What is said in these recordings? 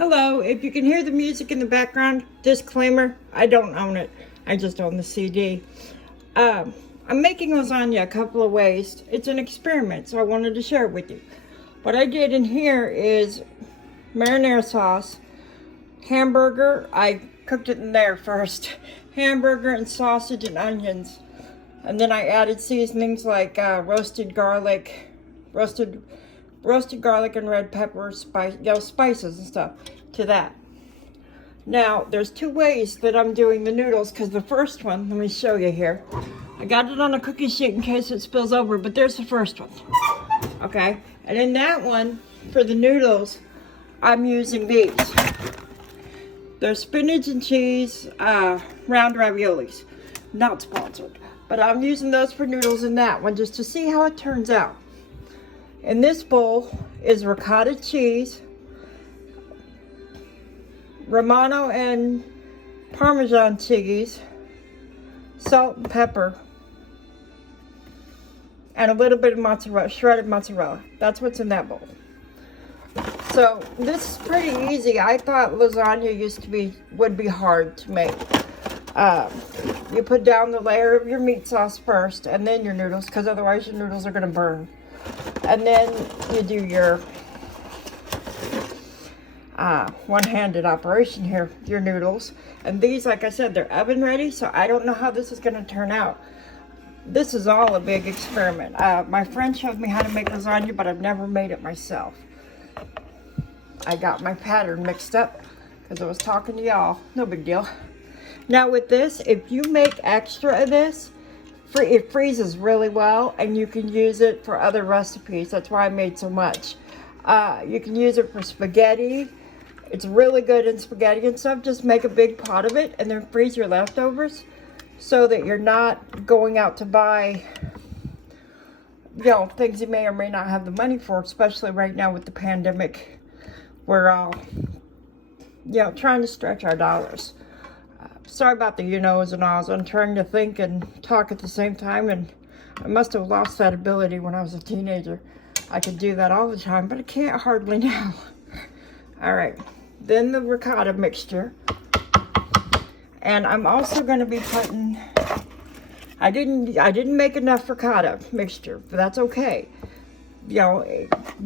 Hello, if you can hear the music in the background, disclaimer, I don't own it. I just own the CD. I'm making lasagna a couple of ways. It's an experiment, so I wanted to share it with you. What I did in here is marinara sauce, hamburger, I cooked it in there first, hamburger and sausage and onions. And then I added seasonings like roasted garlic and red pepper, spices and stuff to that. Now, there's two ways that I'm doing the noodles, because the first one, let me show you here. I got it on a cookie sheet in case it spills over, but there's the first one. Okay, and in that one, for the noodles, I'm using these. They're spinach and cheese round raviolis. Not sponsored, but I'm using those for noodles in that one just to see how it turns out. In this bowl is ricotta cheese, Romano and Parmesan cheese, salt and pepper, and a little bit of mozzarella, shredded mozzarella. That's what's in that bowl. So this is pretty easy. I thought lasagna would be hard to make. You put down the layer of your meat sauce first, and then your noodles, because otherwise your noodles are going to burn. And then you do your one-handed operation here, your noodles. And these, like I said, they're oven ready, so I don't know how this is going to turn out. This is all a big experiment. My friend showed me how to make lasagna, but I've never made it myself. I got my pattern mixed up because I was talking to y'all. No big deal. Now with this, if you make extra of this, it freezes really well, and you can use it for other recipes. That's why I made so much. You can use it for spaghetti. It's really good in spaghetti and stuff. Just make a big pot of it and then freeze your leftovers so that you're not going out to buy, things you may or may not have the money for, especially right now with the pandemic. We're all, trying to stretch our dollars. Sorry about the you-knows and alls. I'm trying to think and talk at the same time, and I must have lost that ability when I was a teenager. I could do that all the time, but I can't hardly now. All right, then the ricotta mixture. And I'm also going to be putting, I didn't make enough ricotta mixture, but that's okay. You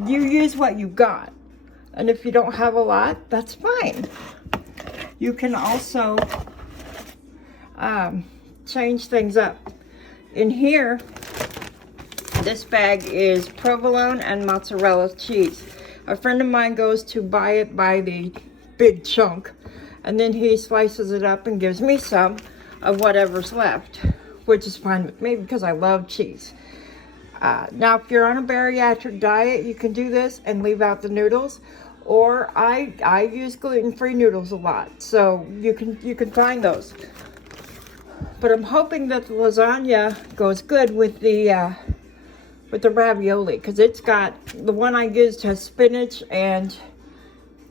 use what you got. And if you don't have a lot, that's fine. You can also change things up. In here, this bag is provolone and mozzarella cheese. A friend of mine goes to buy it by the big chunk, and then he slices it up and gives me some of whatever's left, which is fine with me because I love cheese. Now, if you're on a bariatric diet, you can do this and leave out the noodles. Or I use gluten-free noodles a lot, so you can find those. But I'm hoping that the lasagna goes good with the ravioli, because it's got, the one I used has spinach and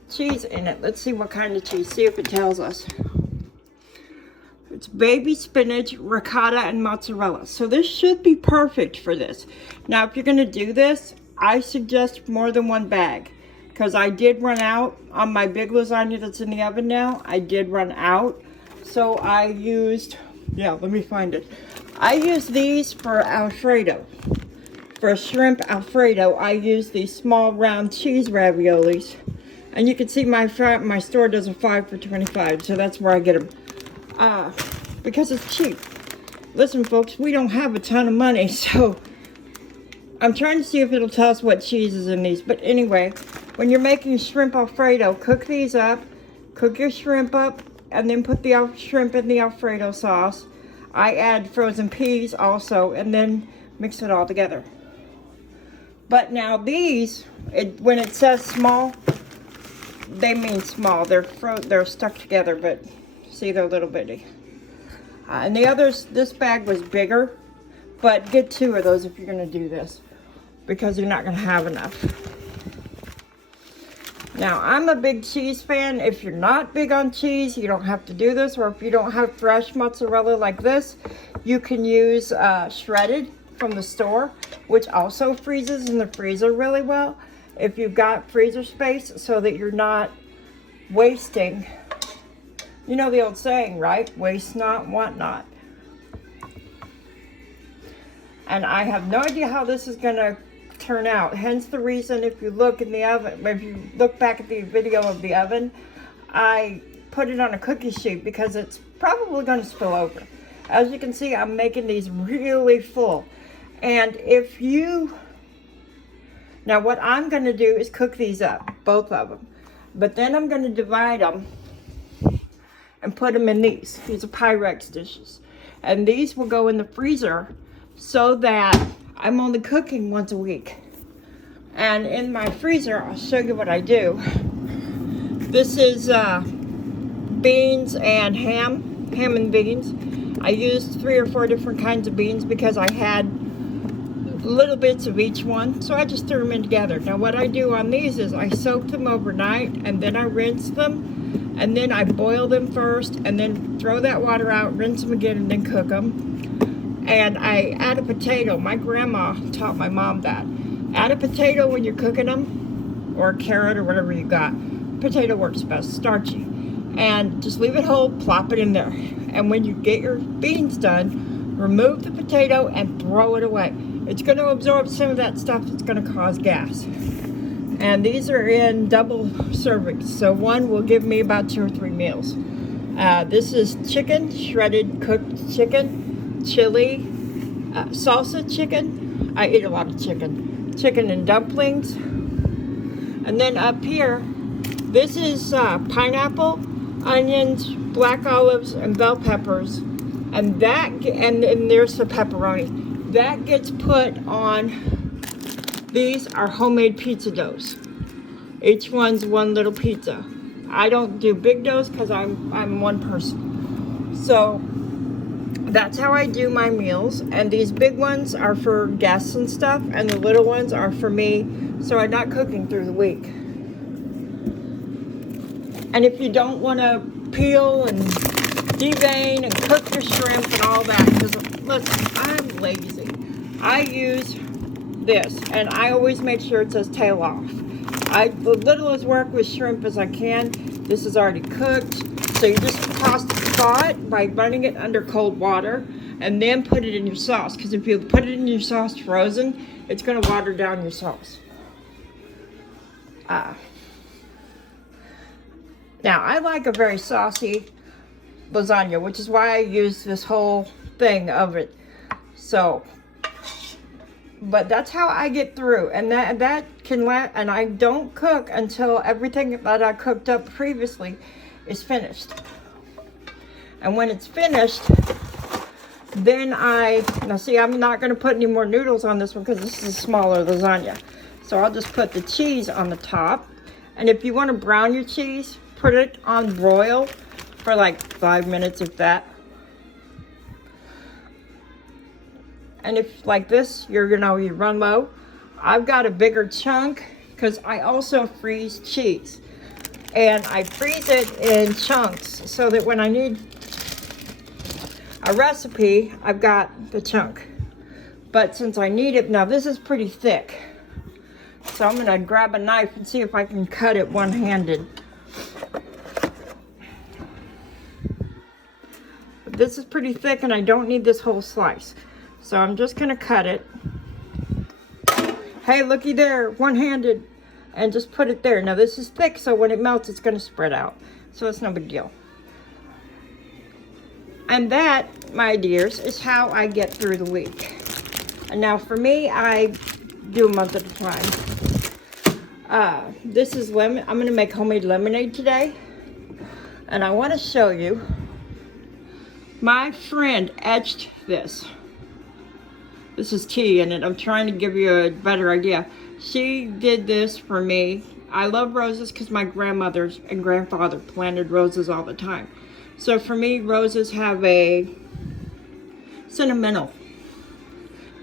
cheese in it. Let's see what kind of cheese, see if it tells us. It's baby spinach, ricotta, and mozzarella. So this should be perfect for this. Now, if you're going to do this, I suggest more than one bag, because I did run out on my big lasagna that's in the oven now. I did run out. So I used, let me find it. I used these for Alfredo. For shrimp Alfredo, I use these small round cheese raviolis. And you can see my store does a 5 for $25, so that's where I get them. Because it's cheap. Listen, folks, we don't have a ton of money, so I'm trying to see if it'll tell us what cheese is in these. But anyway, when you're making shrimp Alfredo, cook these up, cook your shrimp up, and then put the shrimp in the Alfredo sauce. I add frozen peas also, and then mix it all together. But now these, when it says small, they mean small. They're stuck together, but see, they're little bitty. And the others, this bag was bigger, but get 2 of those if you're going to do this, because you're not going to have enough. Now, I'm a big cheese fan. If you're not big on cheese, you don't have to do this. Or if you don't have fresh mozzarella like this, you can use shredded from the store, which also freezes in the freezer really well. If you've got freezer space, so that you're not wasting. You know the old saying, right? Waste not, want not. And I have no idea how this is going to turn out. Hence the reason, if you look in the oven, if you look back at the video of the oven, I put it on a cookie sheet because it's probably going to spill over. As you can see, I'm making these really full. And if you, now what I'm going to do is cook these up, both of them. But then I'm going to divide them and put them in these. These are Pyrex dishes. And these will go in the freezer so that I'm only cooking once a week. And in my freezer, I'll show you what I do. This is beans and ham and beans. I used 3 or 4 different kinds of beans because I had little bits of each one, so I just threw them in together. Now what I do on these is I soak them overnight, and then I rinse them, and then I boil them first, and then throw that water out, rinse them again, and then cook them. And I add a potato. My grandma taught my mom that. Add a potato when you're cooking them, or a carrot, or whatever you got. Potato works best, starchy. And just leave it whole, plop it in there. And when you get your beans done, remove the potato and throw it away. It's going to absorb some of that stuff that's going to cause gas. And these are in double servings, so one will give me about 2 or 3 meals. This is chicken, shredded cooked chicken, chili, salsa chicken. I eat a lot of chicken. Chicken and dumplings. And then up here, this is pineapple, onions, black olives, and bell peppers. And and there's the pepperoni. That gets put on, these are homemade pizza doughs. Each one's one little pizza. I don't do big doughs because I'm one person. So that's how I do my meals. And these big ones are for guests and stuff, and the little ones are for me, so I'm not cooking through the week. And if you don't want to peel and devein and cook your shrimp and all that, because listen, I'm lazy. I use this, and I always make sure it says tail off. I the littlest work with shrimp as I can. This is already cooked, so you just thaw it by running it under cold water, and then put it in your sauce. Because if you put it in your sauce frozen, it's going to water down your sauce. Now, I like a very saucy lasagna, which is why I use this whole thing of it. So, but that's how I get through, and that can last. And I don't cook until everything that I cooked up previously is finished. And when it's finished, then now see, I'm not going to put any more noodles on this one because this is a smaller lasagna. So I'll just put the cheese on the top. And if you want to brown your cheese, put it on broil for like 5 minutes, if that. And if like this, you run low. I've got a bigger chunk because I also freeze cheese. And I freeze it in chunks so that when I need a recipe, I've got the chunk. But since I need it, now this is pretty thick. So I'm gonna grab a knife and see if I can cut it one-handed. This is pretty thick and I don't need this whole slice. So I'm just gonna cut it. Hey, looky there, one-handed. And just put it there. Now this is thick, so when it melts, it's gonna spread out. So it's no big deal. And that, my dears, is how I get through the week. And now for me, I do a month at a time. This is lemon. I'm gonna make homemade lemonade today. And I wanna show you. My friend etched this. This is tea in it. I'm trying to give you a better idea. She did this for me. I love roses because my grandmothers and grandfather planted roses all the time. So for me, roses have a sentimental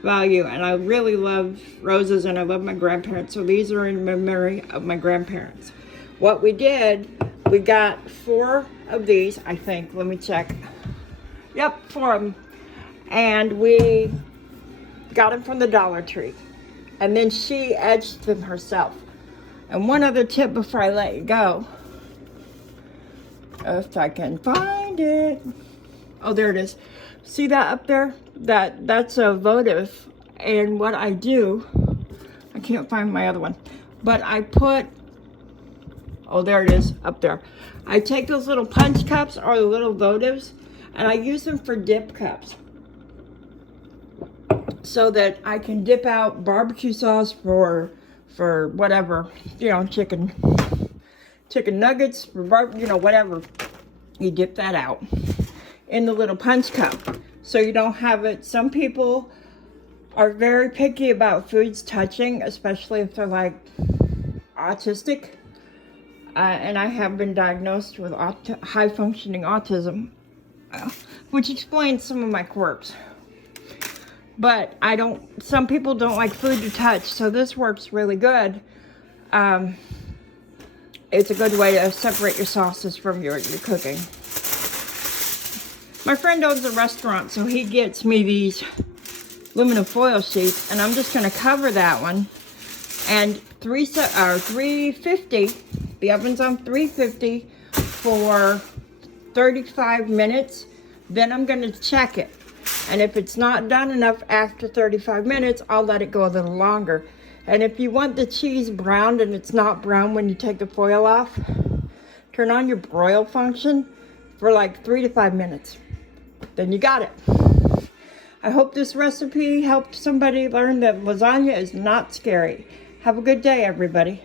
value, and I really love roses, and I love my grandparents. So these are in memory of my grandparents. What we did, we got 4 of these, I think. Let me check. Yep, 4 of them. And we got them from the Dollar Tree. And then she etched them herself. And one other tip before I let you go. If I can find it. Oh, there it is. See that up there? That's a votive. And what I do, I can't find my other one, but I put, oh, there it is up there. I take those little punch cups or the little votives and I use them for dip cups so that I can dip out barbecue sauce for whatever, you know, chicken nuggets, for whatever. You dip that out in the little punch cup so you don't have it. Some people are very picky about foods touching, especially if they're like autistic. And I have been diagnosed with high functioning autism, which explains some of my quirks. But some people don't like food to touch, so this works really good. It's a good way to separate your sauces from your cooking. My friend owns a restaurant, so he gets me these aluminum foil sheets, and I'm just going to cover that one. And 350, the oven's on 350 for 35 minutes. Then I'm going to check it. And if it's not done enough after 35 minutes, I'll let it go a little longer. And if you want the cheese browned and it's not brown when you take the foil off, turn on your broil function for like 3 to 5 minutes. Then you got it. I hope this recipe helped somebody learn that lasagna is not scary. Have a good day, everybody.